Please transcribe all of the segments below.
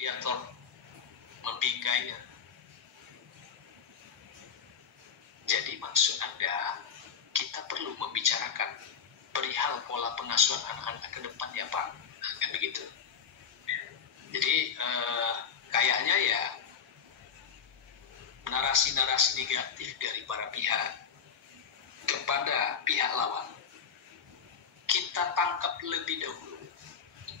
mediator membingkainya. Jadi maksud Anda, kita perlu membicarakan perihal pola pengasuhan anak-anak ke depan ya Pak, kan begitu. Jadi kayaknya ya narasi-narasi negatif dari para pihak kepada pihak lawan kita tangkap lebih dahulu,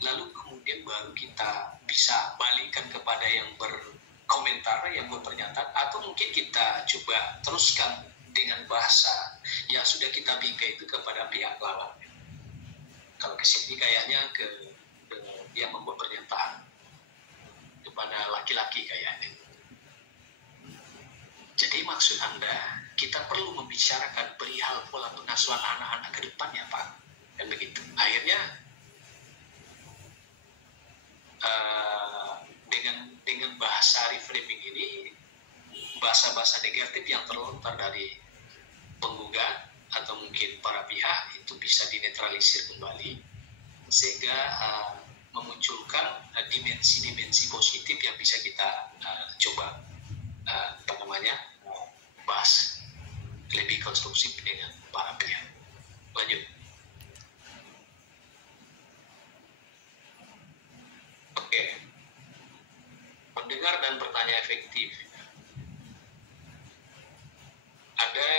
lalu kemudian baru kita bisa balikkan kepada yang berkomentar, yang berpernyataan, atau mungkin kita coba teruskan dengan bahasa yang sudah kita bingkai itu kepada pihak lawan. Kalau ke sini kayaknya ke yang membuat pernyataan kepada laki-laki kayaknya. Jadi maksud Anda, kita perlu membicarakan perihal pola pengasuhan anak-anak ke depan ya Pak, dan begitu. Akhirnya dengan bahasa reframing ini, bahasa-bahasa negatif yang terlontar dari penggugat atau mungkin para pihak itu bisa dinetralisir kembali, sehingga memunculkan dimensi-dimensi positif yang bisa kita coba bahas lebih konstruksi dengan para pihak. Lanjut. Oke. Mendengar dan bertanya efektif. Ada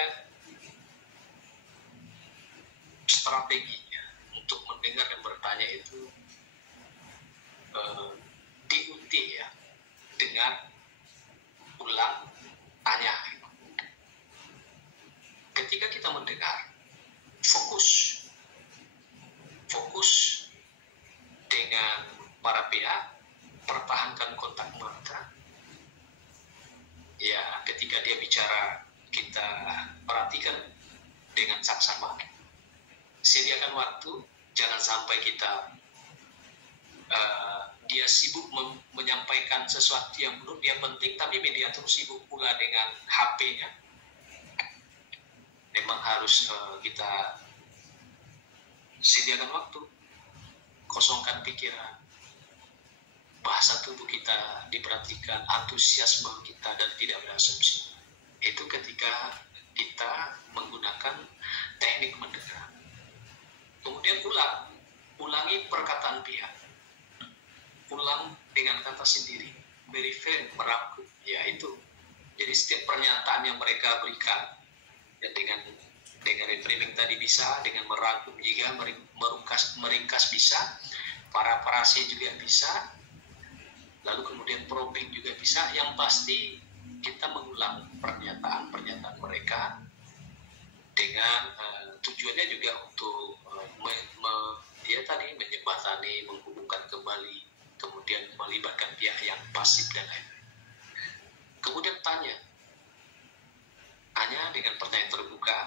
strateginya untuk mendengar dan bertanya itu diundi ya dengan ulang tanya. Ketika kita mendengar, fokus dengan para pihak, pertahankan kontak mata. Ya, ketika dia bicara, kita perhatikan dengan saksama. Sediakan waktu, jangan sampai dia sibuk menyampaikan sesuatu yang menurut dia penting, tapi mediator sibuk pula dengan HP-nya. Memang harus kita sediakan waktu, kosongkan pikiran, bahasa tubuh kita diperhatikan, antusiasme kita, dan tidak berasumsi. Itu ketika kita menggunakan teknik mendengar. Kemudian ulangi perkataan pihak. Ulang dengan kata sendiri, mereframe, merangkum, ya itu. Jadi setiap pernyataan yang mereka berikan, ya dengan reframing tadi bisa, dengan merangkum juga, meringkas bisa, parafrase juga bisa, lalu kemudian probing juga bisa. Yang pasti kita mengulang pernyataan-pernyataan mereka dengan tujuannya juga untuk menjembatani, menghubungkan kembali, kemudian melibatkan pihak yang pasif dan lain. Kemudian tanya dengan pertanyaan terbuka,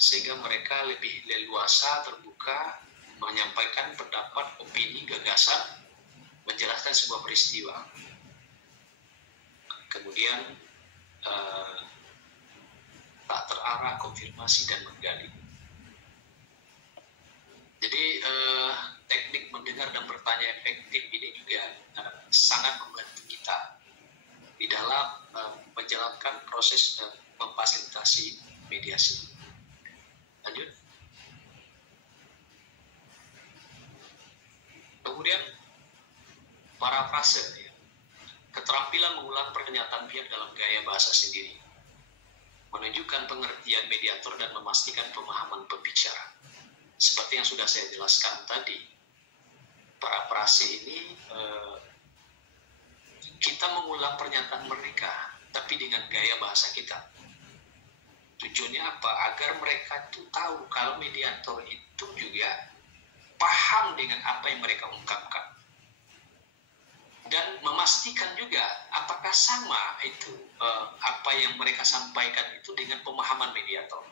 sehingga mereka lebih leluasa, terbuka, menyampaikan pendapat, opini, gagasan, menjelaskan sebuah peristiwa. Kemudian tak terarah, konfirmasi dan menggali. Jadi teknik mendengar dan bertanya efektif ini juga sangat membantu kita di dalam menjalankan proses memfasilitasi mediasi. Lanjut. Kemudian parafrase, ya. Keterampilan mengulang pernyataan pihak dalam gaya bahasa sendiri, menunjukkan pengertian mediator dan memastikan pemahaman pembicara. Seperti yang sudah saya jelaskan tadi, parafrase ini kita mengulang pernyataan mereka, tapi dengan gaya bahasa kita. Tujuannya apa? Agar mereka itu tahu kalau mediator itu juga paham dengan apa yang mereka ungkapkan. Dan memastikan juga apakah sama itu apa yang mereka sampaikan itu dengan pemahaman mediator.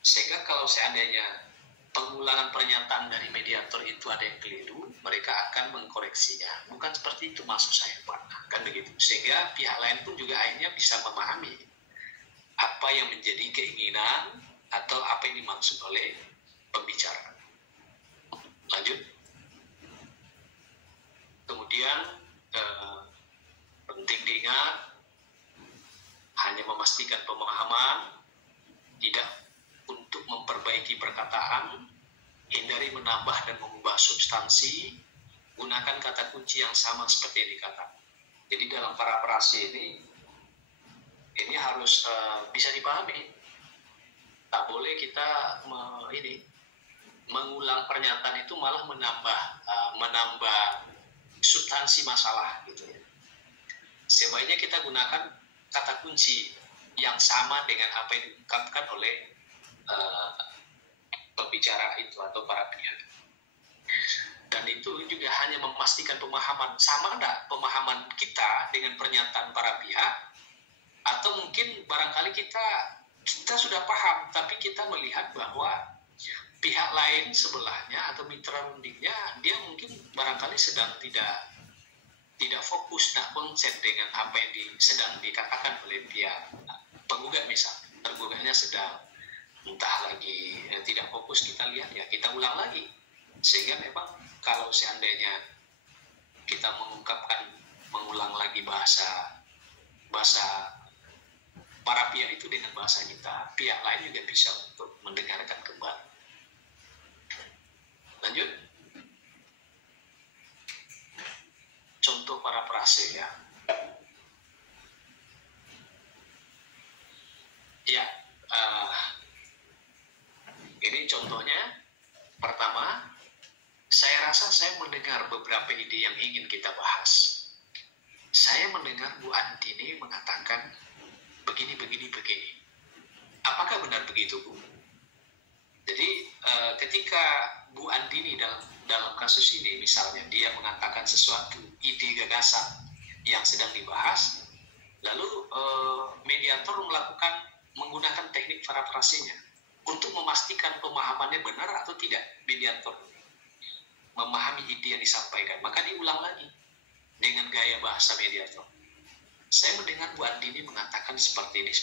Sehingga kalau seandainya pengulangan pernyataan dari mediator itu ada yang keliru, mereka akan mengkoreksinya. Bukan seperti itu maksud saya, Pak. Kan begitu. Sehingga pihak lain pun juga akhirnya bisa memahami apa yang menjadi keinginan atau apa yang dimaksud oleh pembicara. Lanjut. menambah dan mengubah substansi, gunakan kata kunci yang sama seperti yang dikatakan. Jadi dalam paraprasi ini harus bisa dipahami. Tak boleh kita mengulang pernyataan itu malah menambah substansi masalah gitu ya. Sebaiknya kita gunakan kata kunci yang sama dengan apa yang diungkapkan oleh pembicara itu atau para pihak. Dan itu juga hanya memastikan pemahaman, sama enggak pemahaman kita dengan pernyataan para pihak, atau mungkin barangkali kita sudah paham, tapi kita melihat bahwa pihak lain sebelahnya atau mitra rundingnya, dia mungkin barangkali sedang tidak fokus, tidak konsen dengan apa yang sedang dikatakan oleh pihak penggugat. Misal tergugatnya sedang entah lagi tidak fokus, kita lihat ya, kita ulang lagi. Sehingga memang kalau seandainya kita mengulang lagi bahasa para pihak itu dengan bahasa kita, pihak lain juga bisa untuk mendengarkan kembali. Lanjut. Contoh paraprase ya. Ya, ini contohnya. Pertama, saya rasa saya mendengar beberapa ide yang ingin kita bahas. Saya mendengar Bu Andini mengatakan begini. Apakah benar begitu, Bu? Jadi ketika Bu Andini dalam kasus ini misalnya dia mengatakan sesuatu ide gagasan yang sedang dibahas, lalu mediator menggunakan teknik paraprasenya untuk memastikan pemahamannya benar atau tidak. Mediator memahami ide yang disampaikan, maka diulang lagi dengan gaya bahasa mediator. Saya mendengar Bu Andini mengatakan seperti ini.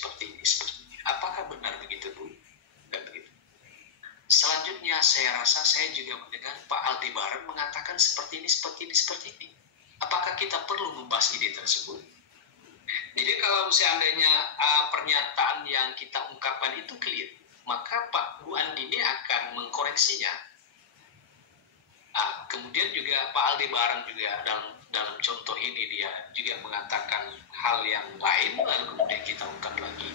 Apakah benar begitu, Bu? Dan begitu. Selanjutnya saya rasa saya juga mendengar Pak Aldebaran mengatakan seperti ini. Apakah kita perlu membahas ide tersebut? Jadi kalau seandainya pernyataan yang kita ungkapkan itu clear, maka Bu Andini akan mengkoreksinya. Kemudian juga Pak Aldebaran juga dalam contoh ini dia juga mengatakan hal yang lain, lalu kemudian kita ungkap lagi.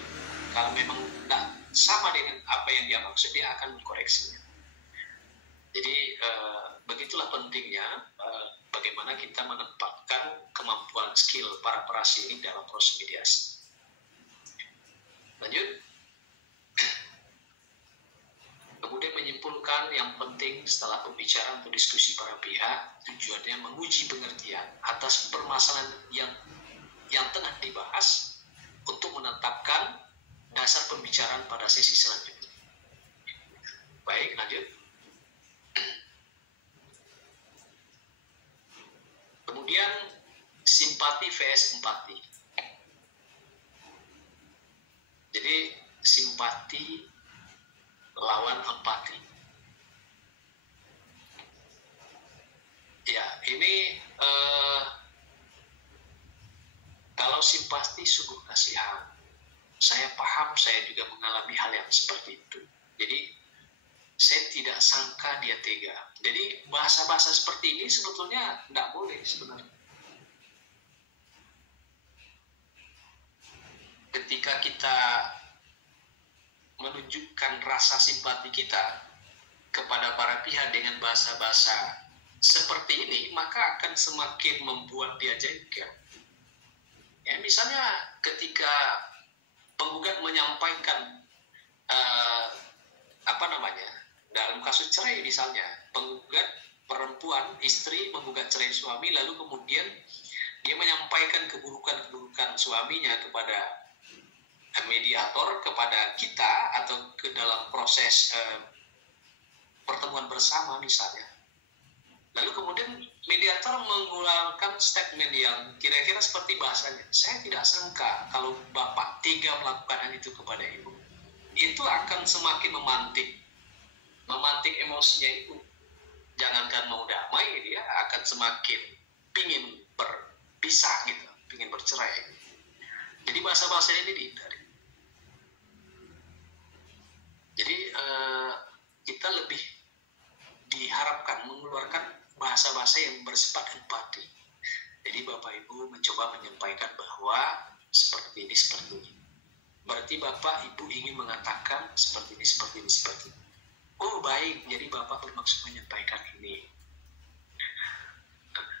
Kalau memang tidak sama dengan apa yang dia maksud, dia akan mengkoreksinya. Jadi begitulah pentingnya bagaimana kita menempatkan kemampuan skill paraprasi ini dalam proses mediasi. Lanjut. Kemudian menyimpulkan yang penting setelah pembicaraan atau diskusi para pihak, tujuannya menguji pengertian atas permasalahan yang tengah dibahas untuk menetapkan dasar pembicaraan pada sesi selanjutnya. Baik, lanjut. Kemudian simpati vs empati. Jadi simpati lawan empati. Ya, ini kalau simpati sungguh kasihan. Saya paham, saya juga mengalami hal yang seperti itu. Jadi saya tidak sangka dia tega. Jadi bahasa-bahasa seperti ini sebetulnya tidak boleh sebenarnya. Ketika kita menunjukkan rasa simpati kita kepada para pihak dengan bahasa-bahasa seperti ini, maka akan semakin membuat dia jengkel. Ya, misalnya ketika penggugat menyampaikan dalam kasus cerai misalnya, penggugat perempuan, istri menggugat cerai suami, lalu kemudian dia menyampaikan keburukan suaminya kepada mediator, kepada kita, atau ke dalam proses pertemuan bersama misalnya. Lalu kemudian mediator mengeluarkan statement yang kira-kira seperti bahasanya, saya tidak sangka kalau Bapak tega melakukan itu kepada Ibu. Itu akan semakin memantik emosinya Ibu. Jangankan mau damai, dia akan semakin pingin berpisah gitu, pingin bercerai. Jadi bahasa-bahasa ini dihindari. Jadi kita lebih diharapkan mengeluarkan bahasa-bahasa yang bersifat empati. Jadi Bapak Ibu mencoba menyampaikan bahwa seperti ini. Berarti Bapak Ibu ingin mengatakan seperti ini. Oh baik, jadi Bapak bermaksud menyampaikan ini.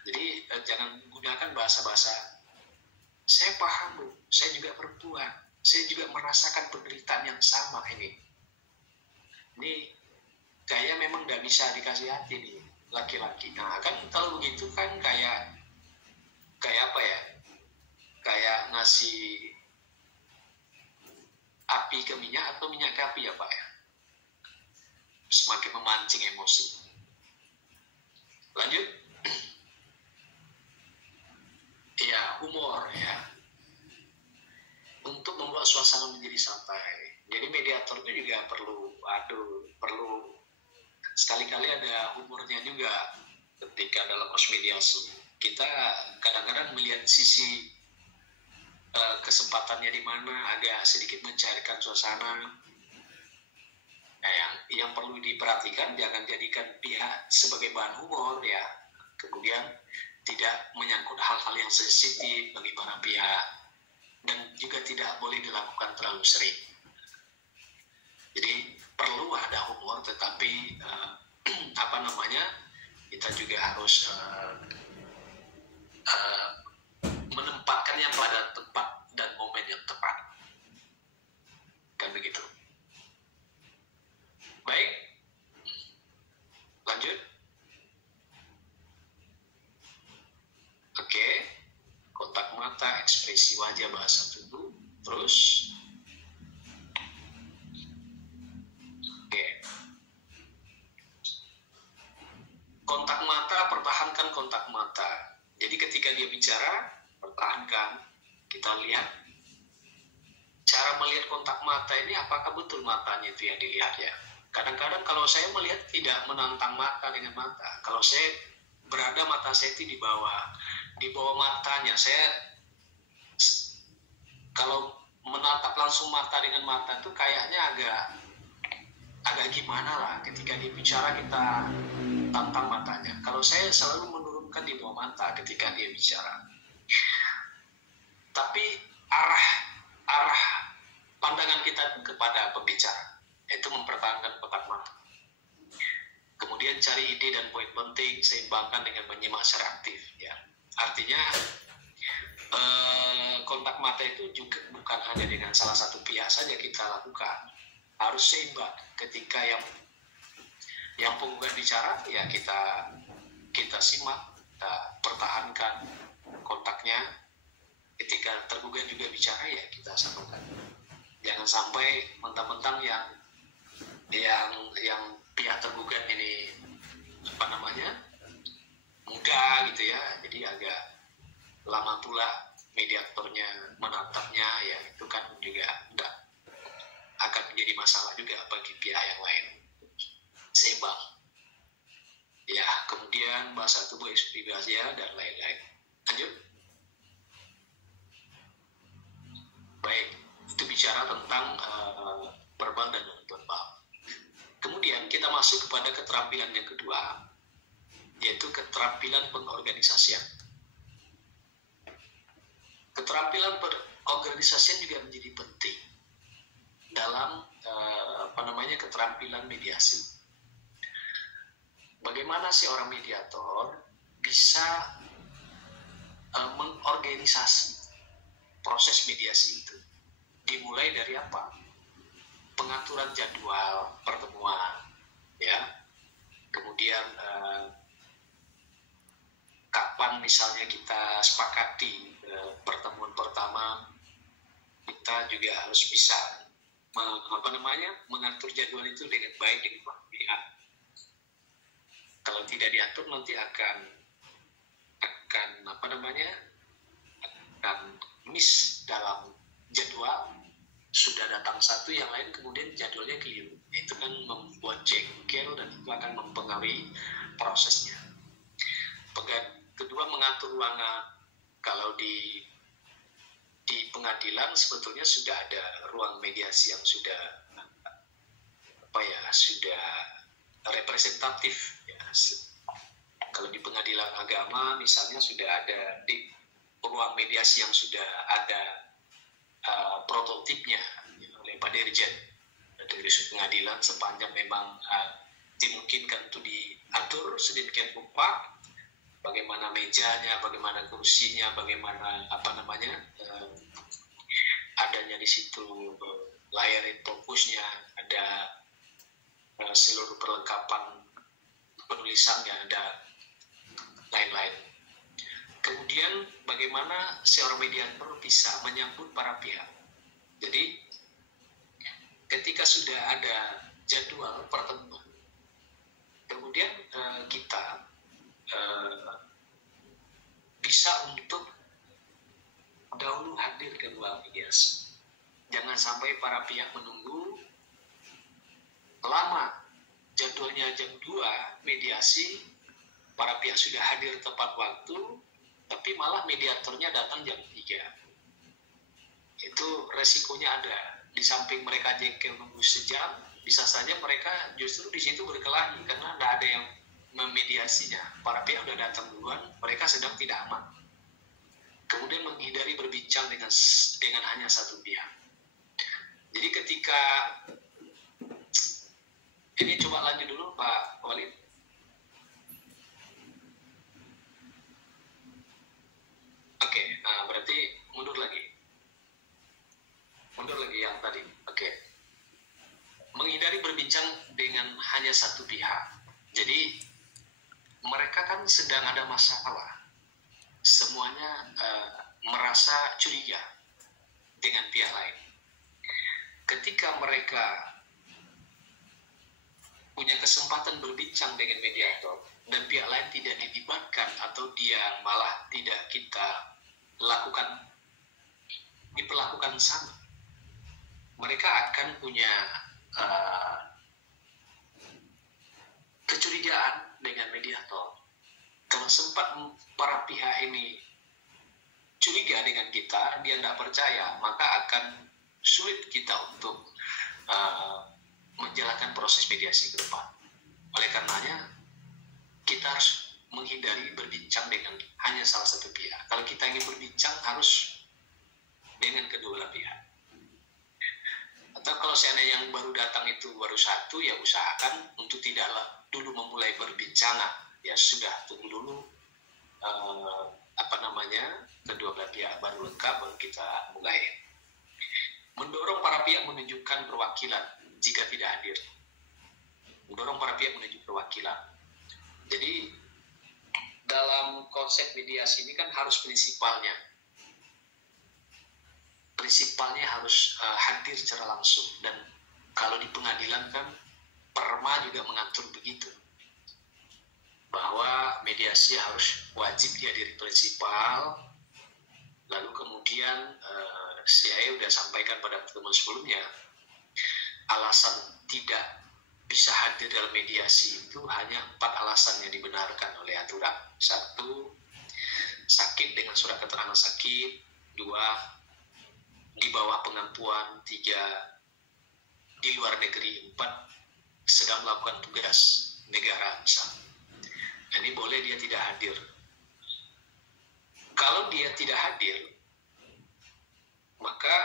Jadi jangan gunakan bahasa-bahasa saya paham Bu, saya juga perempuan, saya juga merasakan penderitaan yang sama ini. Ini kayak memang nggak bisa dikasih hati nih laki-laki. Nah kan kalau begitu kan kayak apa ya? Kayak ngasih api ke minyak atau minyak ke api ya Pak ya. Semakin memancing emosi. Lanjut. Ya, humor ya. Untuk membuat suasana menjadi santai. Jadi mediatornya juga perlu sekali-kali ada humornya juga ketika dalam proses mediasi. Kita kadang-kadang melihat sisi kesempatannya di mana, agak sedikit mencairkan suasana. Nah, yang perlu diperhatikan, jangan jadikan pihak sebagai bahan humor ya. Kemudian tidak menyangkut hal-hal yang sensitif bagi para pihak, dan juga tidak boleh dilakukan terlalu sering. Jadi perlu ada humor, tetapi kita juga harus menempatkannya pada tempat dan momen yang tepat. Kan begitu. Baik, lanjut. Oke, kontak mata, ekspresi wajah, bahasa tubuh, terus. Oke. Kontak mata, pertahankan kontak mata. Jadi ketika dia bicara, pertahankan. Kita lihat cara melihat kontak mata ini, apakah betul matanya itu yang dilihat ya. Kadang-kadang kalau saya melihat tidak menantang mata dengan mata. Kalau saya berada, mata saya itu di bawah matanya. Saya kalau menatap langsung mata dengan mata itu kayaknya agak gimana lah. Ketika dia bicara kita tantang matanya. Kalau saya selalu menurunkan di bawah mata ketika dia bicara. Tapi arah pandangan kita kepada pembicara, itu mempertahankan kontak mata. Kemudian cari ide dan poin penting, seimbangkan dengan menyimak secara aktif ya. Artinya kontak mata itu juga bukan hanya dengan salah satu pihak saja kita lakukan, harus seimbang. Ketika yang penggugat bicara ya kita simak, kita pertahankan kontaknya. Ketika tergugat juga bicara ya kita sampaikan. Jangan sampai mentang-mentang yang pihak tergugat ini muda gitu ya, jadi agak lama pula mediatornya menatapnya ya, itu kan juga enggak akan menjadi masalah juga bagi pihak yang lain. Seimbang ya. Kemudian bahasa tubuh, ekspresi wajah dan lain-lain. Lanjut. Baik, itu bicara tentang verbal dan non-verbal. Kemudian kita masuk kepada keterampilan yang kedua, yaitu keterampilan pengorganisasian. Keterampilan pengorganisasian juga menjadi penting dalam keterampilan mediasi. Bagaimana sih orang mediator bisa mengorganisasi proses mediasi itu? Dimulai dari apa? Pengaturan jadwal pertemuan, ya. Kemudian kapan misalnya kita sepakati pertemuan pertama, kita juga harus bisa mengatur jadwal itu dengan baik dengan pihak. Kalau tidak diatur nanti akan miss dalam jadwal. Sudah datang satu, yang lain kemudian jadwalnya keliru. Itu kan membuat jengkel dan itu akan mempengaruhi prosesnya. Kedua, mengatur ruangan. Kalau di pengadilan sebetulnya sudah ada ruang mediasi yang sudah representatif. Ya. Kalau di pengadilan agama misalnya sudah ada di ruang mediasi yang sudah ada prototipnya oleh Pak Dirjen dari pengadilan, sepanjang memang dimungkinkan untuk diatur sedemikian rupa, bagaimana mejanya, bagaimana kursinya, bagaimana adanya di situ layar fokusnya, ada seluruh perlengkapan penulisannya, ada lain-lain. Kemudian bagaimana seorang mediator bisa menyambut para pihak. Jadi ketika sudah ada jadwal pertemuan, kemudian kita bisa untuk dahulu hadir ke ruang mediasi. Jangan sampai para pihak menunggu lama. Jadwalnya jam 2 mediasi, para pihak sudah hadir tepat waktu, tapi malah mediatornya datang jam 3. Itu resikonya ada. Di samping mereka jengkel nunggu sejam, bisa saja mereka justru di situ berkelahi karena tidak ada yang memediasinya. Para pihak sudah datang duluan, mereka sedang tidak aman. Kemudian menghindari berbincang dengan hanya satu pihak. Jadi ketika ini coba lanjut dulu Pak Walid. Oke, berarti mundur lagi yang tadi. Oke. Menghindari berbincang dengan hanya satu pihak. Jadi mereka kan sedang ada masalah. Semuanya merasa curiga dengan pihak lain. Ketika mereka punya kesempatan berbincang dengan mediator dan pihak lain tidak dilibatkan atau dia malah tidak kita diperlakukan sama, mereka akan punya kecurigaan dengan mediator. Kalau sempat para pihak ini curiga dengan kita, dia tidak percaya, maka akan sulit kita untuk menjalankan proses mediasi ke depan. Oleh karenanya, kita harus menghindari berbincang dengan hanya salah satu pihak. Kalau kita ingin berbincang, harus dengan kedua belah pihak. Atau kalau seandainya yang baru datang itu baru satu, ya usahakan untuk tidak dulu memulai perbincangan. Ya sudah, tunggu dulu kedua belah pihak baru lengkap, baru kita mulai. Mendorong para pihak menunjukkan perwakilan jika tidak hadir. Mendorong para pihak menunjukkan perwakilan. Jadi dalam konsep mediasi ini kan harus prinsipalnya harus hadir secara langsung. Dan kalau di pengadilan kan perma juga mengatur begitu, bahwa mediasi harus wajib dihadiri prinsipal. Lalu kemudian saya sudah sampaikan pada pertemuan sebelumnya, alasan tidak bisa hadir dalam mediasi itu hanya 4 alasan yang dibenarkan oleh aturan. 1, sakit dengan surat keterangan sakit. 2, di bawah pengampuan. 3, di luar negeri. 4, sedang melakukan tugas negara misalnya. Ini boleh dia tidak hadir. Kalau dia tidak hadir, maka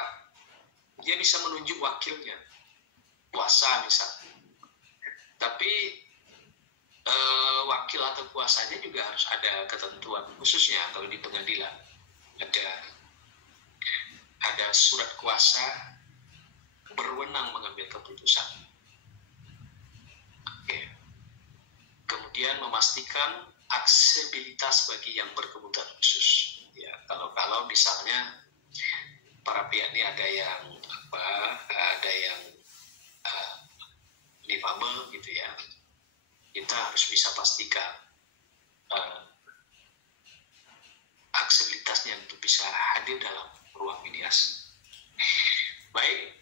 dia bisa menunjuk wakilnya, kuasa misalnya. Tapi wakil atau kuasanya juga harus ada ketentuan khususnya. Kalau di pengadilan ada surat kuasa berwenang mengambil keputusan. Oke. Kemudian memastikan aksesibilitas bagi yang berkebutuhan khusus. Ya, kalau misalnya para pihak ini ada yang difabel gitu ya, kita harus bisa pastikan aksesibilitasnya untuk bisa hadir dalam ruang mediasi. Baik,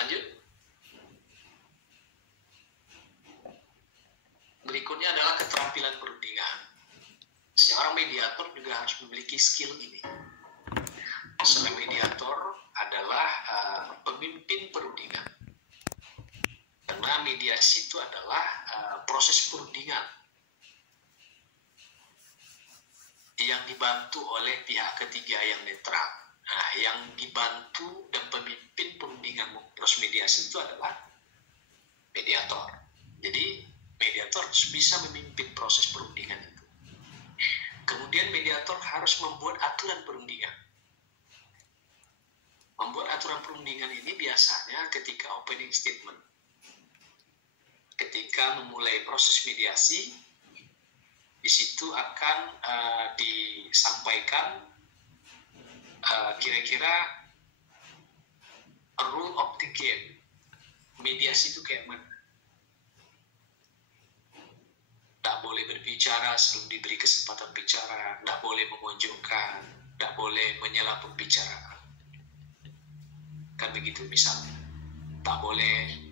lanjut. Berikutnya adalah keterampilan perundingan. Seorang mediator juga harus memiliki skill ini. Seorang mediator adalah pemimpin perundingan. Dan Karena mediasi itu adalah proses perundingan yang dibantu oleh pihak ketiga yang netral. Nah, yang dibantu dan pemimpin perundingan proses mediasi itu adalah mediator. Jadi mediator bisa memimpin proses perundingan itu. Kemudian mediator harus membuat aturan perundingan. Membuat aturan perundingan ini biasanya ketika opening statement. Ketika memulai proses mediasi, di situ akan disampaikan kira-kira rule of the game. Mediasi itu kayak mana? Tidak boleh berbicara sebelum diberi kesempatan bicara, tidak boleh memojokkan, tidak boleh menyela pembicaraan. Kan begitu misalnya. Tak boleh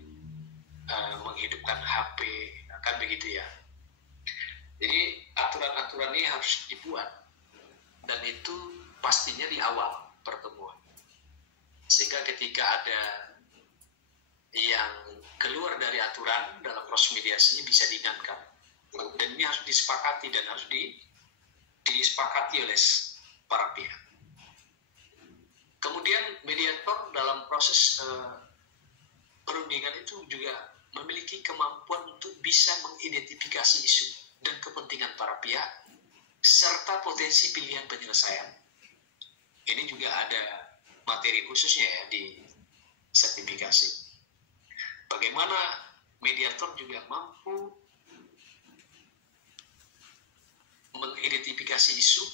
menghidupkan HP, kan begitu ya. Jadi aturan-aturan ini harus dibuat, dan itu pastinya di awal pertemuan. Sehingga ketika ada yang keluar dari aturan dalam proses mediasi ini bisa diingatkan. Dan ini harus disepakati dan harus disepakati oleh para pihak. Kemudian mediator dalam proses perundingan itu juga memiliki kemampuan untuk bisa mengidentifikasi isu dan kepentingan para pihak serta potensi pilihan penyelesaian. Ini juga ada materi khususnya ya di sertifikasi. Bagaimana mediator juga mampu mengidentifikasi isu,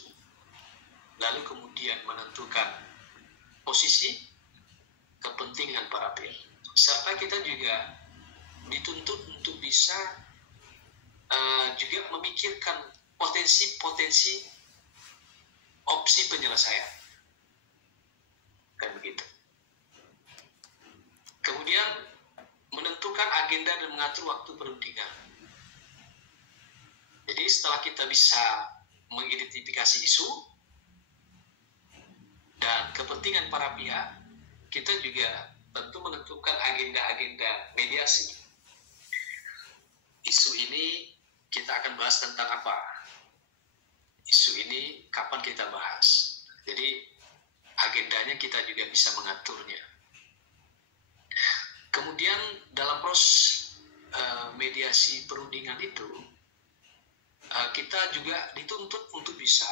lalu kemudian menentukan posisi kepentingan para pihak. Serta kita juga dituntut untuk bisa juga memikirkan potensi-potensi opsi penyelesaian. Kan begitu. Kemudian menentukan agenda dan mengatur waktu perundingan. Jadi setelah kita bisa mengidentifikasi isu dan kepentingan para pihak, kita juga tentu menentukan agenda-agenda mediasi. Isu ini kita akan bahas tentang apa? Isu ini kapan kita bahas? Jadi agendanya kita juga bisa mengaturnya. Kemudian dalam proses mediasi perundingan itu, kita juga dituntut untuk bisa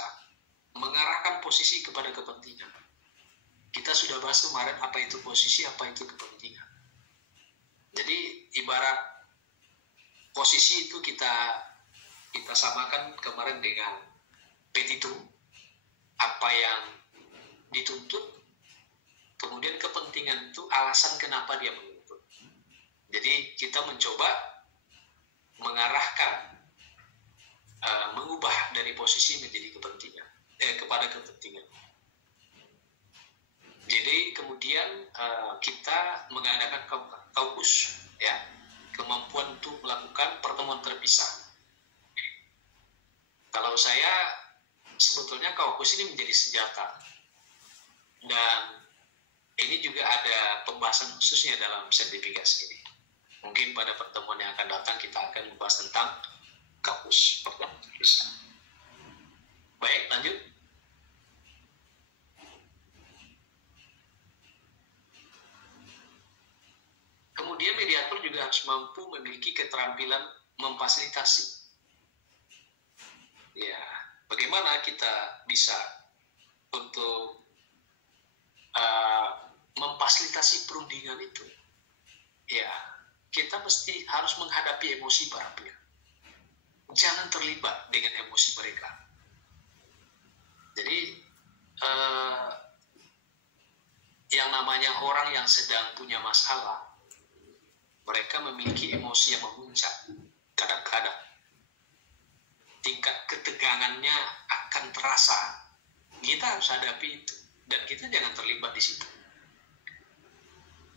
mengarahkan posisi kepada kepentingan. Kita sudah bahas kemarin apa itu posisi, apa itu kepentingan. Jadi ibarat posisi itu kita samakan kemarin dengan petitum, apa yang dituntut, kemudian kepentingan itu alasan kenapa dia menuntut. Jadi kita mencoba mengarahkan, mengubah dari posisi menjadi kepentingan, kepada kepentingan. Jadi kemudian kita mengadakan kaukus, ya, kemampuan untuk melakukan pertemuan terpisah. Kalau saya sebetulnya kaukus ini menjadi senjata, dan ini juga ada pembahasan khususnya dalam sertifikasi ini. Mungkin pada pertemuan yang akan datang kita akan membahas tentang kaukus pertemuan terpisah. Baik, lanjut. Kemudian mediator juga harus mampu memiliki keterampilan memfasilitasi. Ya, bagaimana kita bisa untuk memfasilitasi perundingan itu? Ya, kita mesti harus menghadapi emosi para pihak. Jangan terlibat dengan emosi mereka. Jadi yang namanya orang yang sedang punya masalah, mereka memiliki emosi yang memuncak. Kadang-kadang tingkat ketegangannya akan terasa. Kita harus hadapi itu, dan kita jangan terlibat di situ.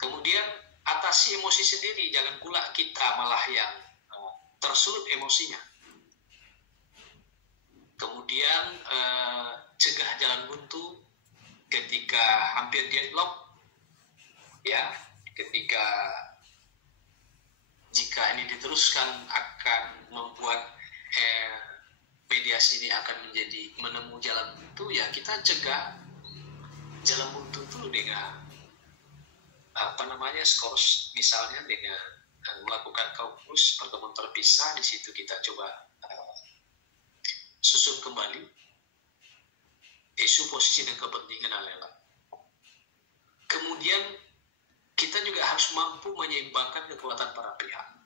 Kemudian atasi emosi sendiri, jangan pula kita malah yang tersulut emosinya. Kemudian cegah jalan buntu ketika hampir deadlock, ya, ketika jika ini diteruskan akan membuat mediasi ini akan menjadi menemu jalan buntu, ya kita cegah jalan buntu itu dengan skors, misalnya dengan melakukan kaukus, pertemuan terpisah. Di situ kita coba susun kembali isu, posisi, dan kepentingan alela. Kemudian kita juga harus mampu menyeimbangkan kekuatan para pihak.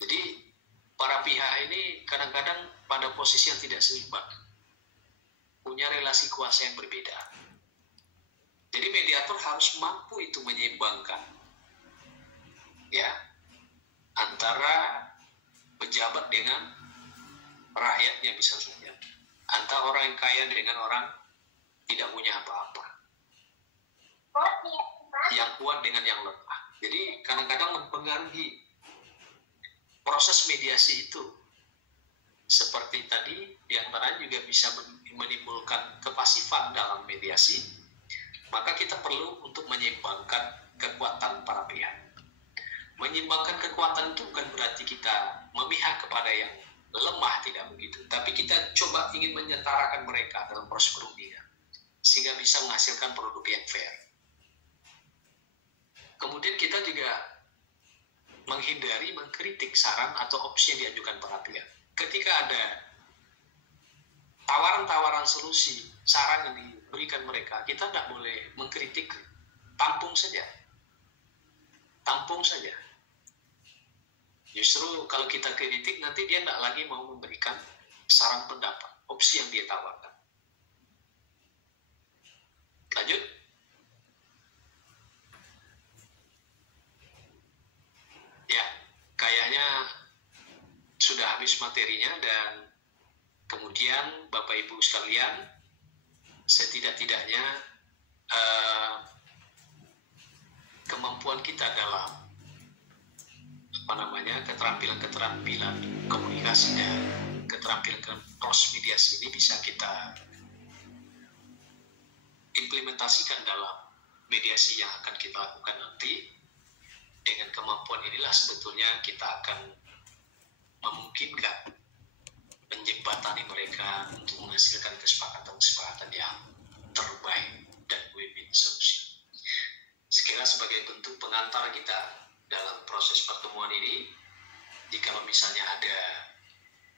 Jadi para pihak ini kadang-kadang pada posisi yang tidak seimbang, punya relasi kuasa yang berbeda. Jadi mediator harus mampu itu menyeimbangkan, ya, antara pejabat dengan rakyatnya, bisa saja, antara orang yang kaya dengan orang tidak punya apa-apa, yang kuat dengan yang lemah. Jadi kadang-kadang mempengaruhi proses mediasi itu. Seperti tadi, yang antara juga bisa menimbulkan kepasifan dalam mediasi. Maka kita perlu untuk menyeimbangkan kekuatan para pihak. Menyeimbangkan kekuatan itu bukan berarti kita memihak kepada yang lemah, tidak begitu. Tapi kita coba ingin menyetarakan mereka dalam proses perundingan, sehingga bisa menghasilkan produk yang fair. Kemudian kita juga menghindari mengkritik saran atau opsi yang diajukan para pihak. Ketika ada tawaran-tawaran solusi, saran yang diberikan mereka, kita tidak boleh mengkritik, tampung saja. Tampung saja. Justru kalau kita kritik, nanti dia tidak lagi mau memberikan saran pendapat, opsi yang dia tawarkan. Lanjut. Ya, kayaknya sudah habis materinya, dan kemudian Bapak Ibu sekalian, setidak-tidaknya kemampuan kita dalam keterampilan komunikasi dan keterampilan cross mediasi ini bisa kita implementasikan dalam mediasi yang akan kita lakukan nanti. Dengan kemampuan inilah sebetulnya kita akan memungkinkan menjembatani mereka untuk menghasilkan kesepakatan yang terbaik dan win-win solusi. Sekiranya sebagai bentuk pengantar kita dalam proses pertemuan ini, jika misalnya ada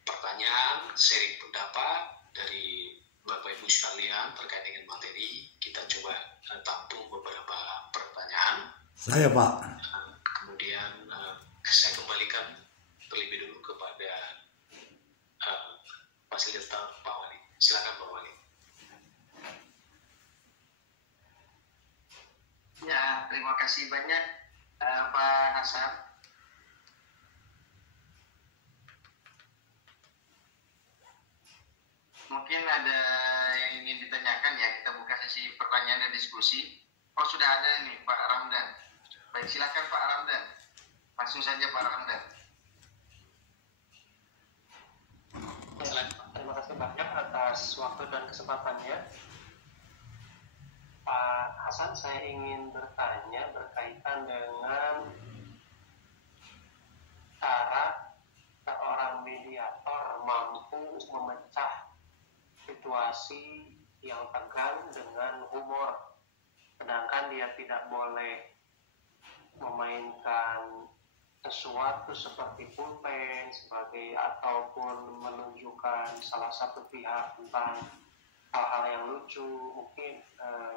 pertanyaan, sharing pendapat dari Bapak Ibu sekalian terkait dengan materi, kita coba tampung beberapa pertanyaan. Saya, Pak. Kemudian saya kembalikan terlebih dulu kepada fasilitator Pak Wali. Silakan Pak Wali. Ya, terima kasih banyak Pak Hasan. Mungkin ada yang ingin ditanyakan, ya, kita buka sesi pertanyaan dan diskusi. Oh, sudah ada nih Pak Ramdan. Baik, silakan Pak Ramdan. Langsung saja Pak Ramdan. Ya, terima kasih banyak atas waktu dan kesempatannya. Pak Hasan, saya ingin bertanya berkaitan dengan cara seorang mediator mampu memecah situasi yang tegang dengan humor, sedangkan dia tidak boleh memainkan sesuatu seperti pulpen sebagai ataupun menunjukkan salah satu pihak tentang hal-hal yang lucu. Mungkin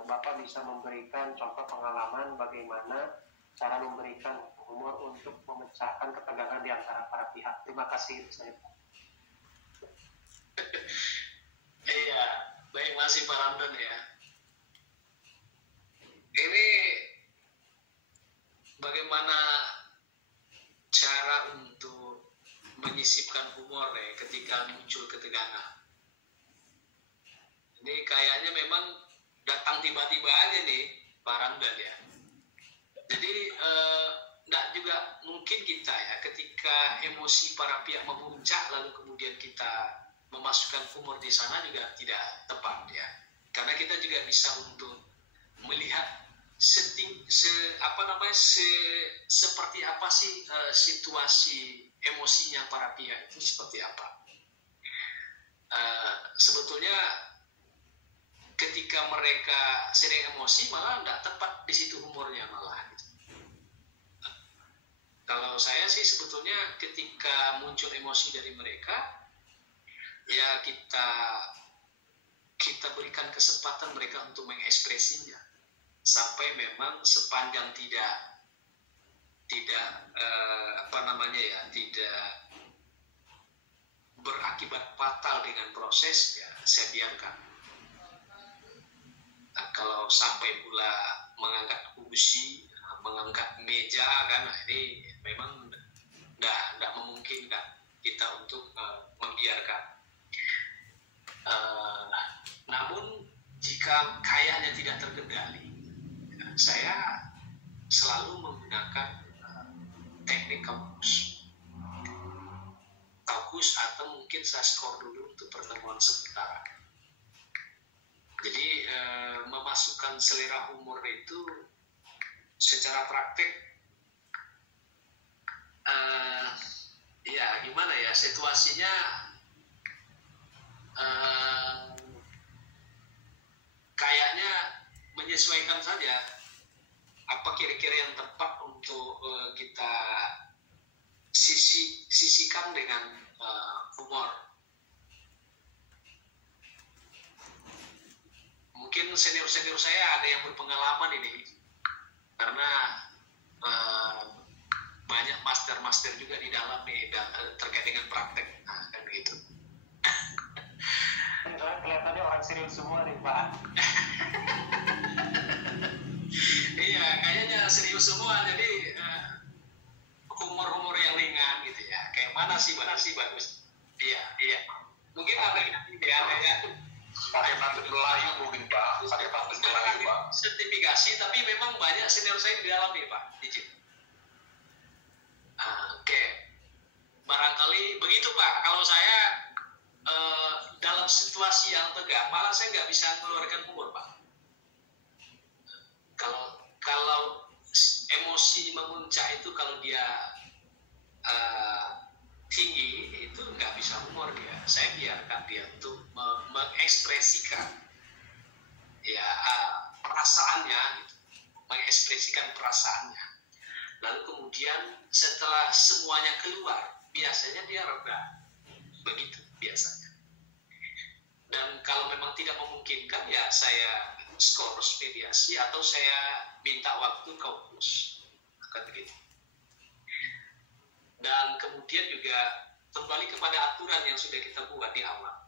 Bapak bisa memberikan contoh pengalaman bagaimana cara memberikan humor untuk memecahkan ketegangan di antara para pihak. Terima kasih. Iya, baik, masih Pak Ramdan ya. Ini bagaimana cara untuk menyisipkan humor ya ketika muncul ketegangan. Ini kayaknya memang datang tiba-tiba aja nih Pak Ramdan ya. Jadi enggak juga mungkin kita ya ketika emosi para pihak memuncak lalu kemudian kita memasukkan humor di sana juga tidak tepat ya. Karena kita juga bisa untuk melihat seperti apa sih situasi emosinya para pihak itu seperti apa. Sebetulnya ketika mereka sedang emosi malah tidak tepat di situ humornya malah gitu. Kalau saya sih sebetulnya ketika muncul emosi dari mereka, ya kita berikan kesempatan mereka untuk mengekspresinya sampai memang sepanjang tidak berakibat fatal dengan proses, ya saya biarkan. Nah, kalau sampai pula mengangkat kursi, mengangkat meja kan, ini memang tidak memungkinkan kita untuk membiarkan. Namun jika kayaknya tidak terkendali, saya selalu menggunakan teknik kaukus atau mungkin saya skor dulu untuk pertemuan sementara. Jadi memasukkan selera humor itu secara praktek, ya gimana ya situasinya, kayaknya menyesuaikan saja apa kira-kira yang tepat untuk kita sisihkan dengan humor. Mungkin senior-senior saya ada yang berpengalaman ini, karena banyak master-master juga di dalam nih terkait dengan praktek, nah, kan gitu. Kelihatannya orang serius semua nih Pak. Iya, kayaknya serius semua, jadi humor-humor yang ringan gitu ya. Kayak mana sih bagus. Iya. Mungkin ada ya. Pakai pantun Melayu mungkin Pak. Pakai pantun Melayu Pak. Sertifikasi, tapi memang banyak senior saya di dalam nih Pak. Izin. Oke. Barangkali begitu Pak. Kalau saya dalam situasi yang tegang, malah saya nggak bisa mengeluarkan humor Pak. Kalau emosi memuncak itu, kalau dia tinggi, itu nggak bisa humor dia. Saya biarkan dia untuk mengekspresikan ya perasaannya, gitu. Mengekspresikan perasaannya. Lalu kemudian setelah semuanya keluar, biasanya dia reda. Begitu biasanya. Dan kalau memang tidak memungkinkan, ya saya skors mediasi atau saya minta waktu kaukus, akan begitu. Dan kemudian juga kembali kepada aturan yang sudah kita buat di awal.